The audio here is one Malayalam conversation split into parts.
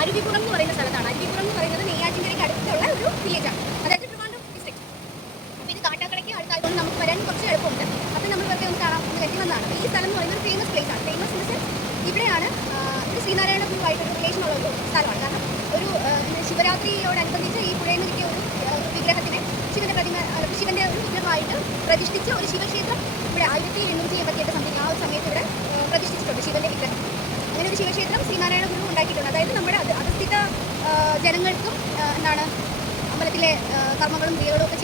അരുവിപ്പുറം എന്ന് പറയുന്ന സ്ഥലത്താണ്. അരുവിപ്പുറം എന്ന് പറയുന്നത് നെയ്യാറ്റിൻകരയ്ക്ക് അടുത്തുള്ള ഒരു വില്ലേജാണ്, അതായത് ട്രിവാൻഡ്രം ഡിസ്ട്രിക്ട്. അപ്പോൾ ഇത് കാട്ടാക്കടയ്ക്ക് അടുത്തായതുകൊണ്ട് നമുക്ക് വരാൻ കുറച്ച് എളുപ്പമുണ്ട്. അപ്പോൾ നമ്മൾ വെറുതെ ഒന്ന് കാണാൻ ഒന്ന് കരുതി വന്നതാണ്. ഈ സ്ഥലം എന്ന് പറയുന്നത് ഫേമസ് പ്ലേസ് ആണ്. ഫേമസ് ഇൻ ദ സെൻസ് ഇവിടെയാണ് ഇത് ശ്രീനാരായണ ഗുരുവായിട്ടൊരു റിലേഷൻ ഉള്ള ഒരു സ്ഥലമാണ്. കാരണം ഒരു ശിവരാത്രിയോടനുബന്ധിച്ച് ഈ പുഴയിൽ നിന്ന് കിട്ടിയ ഒരു വിഗ്രഹത്തിനെ ശിവന്റെ ഒരു വിഗ്രഹമായിട്ട് പ്രതിഷ്ഠിച്ച ഒരു ശിവക്ഷേത്രം ഇവിടെ 1888 സംതിങ് ആ ഒരു സമയത്ത് ഇവിടെ പ്രതിഷ്ഠിച്ചിട്ടുണ്ട് ശിവന്റെ വിഗ്രഹം. അങ്ങനെ ഒരു ശിവക്ഷേത്രം ശ്രീനാരായണ ഗുരു ഉണ്ടാക്കിയിട്ടുണ്ട്. അതായത് നമ്മുടെ അധസ്ഥിത ജനങ്ങൾക്കും എന്താണ് അമ്പലത്തിലെ കർമ്മങ്ങളും ക്രിയകളും ഒക്കെ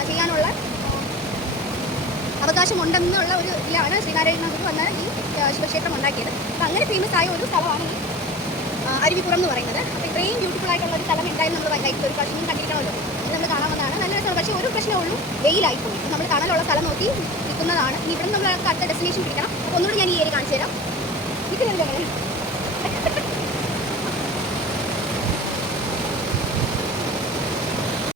ചെയ്യാനുള്ള അവകാശമുണ്ടെന്നുള്ള ഒരു ഇതിലാണ് ശ്രീനാരായണ ഗുരു വന്ന ഈ ശിവക്ഷേത്രം ഉണ്ടാക്കിയത്. അപ്പോൾ അങ്ങനെ ഫേമസ് ആയ ഒരു സ്ഥലമാണ് ഈ അരുവിപ്പുറം എന്ന് പറയുന്നത്. അപ്പോൾ ഇത്രയും ബ്യൂട്ടിഫുൾ ആയിട്ടുള്ള ഒരു സ്ഥലം എന്തായാലും നമ്മൾ ലൈഫിൽ ഒരു പ്രാവശ്യം കണ്ടിരിക്കണമല്ലോ. ഇത് നമ്മൾ കാണാമെന്നാണ്. നല്ല രസമാണ്. പക്ഷേ ഒരു പ്രശ്നമേ ഉള്ളൂ, വെയിലായിപ്പോയി. നമ്മൾ കാണാനുള്ള സ്ഥലം നോക്കി നിൽക്കുന്നതാണ്. ഇനി ഇവിടെ നമ്മൾ അടുത്ത ഡെസ്റ്റിനേഷൻ പിടിക്കണം. അപ്പോൾ ഒന്നുകൂടി ഞാൻ ഈ ഏരിയ കാണിച്ചു തരാം.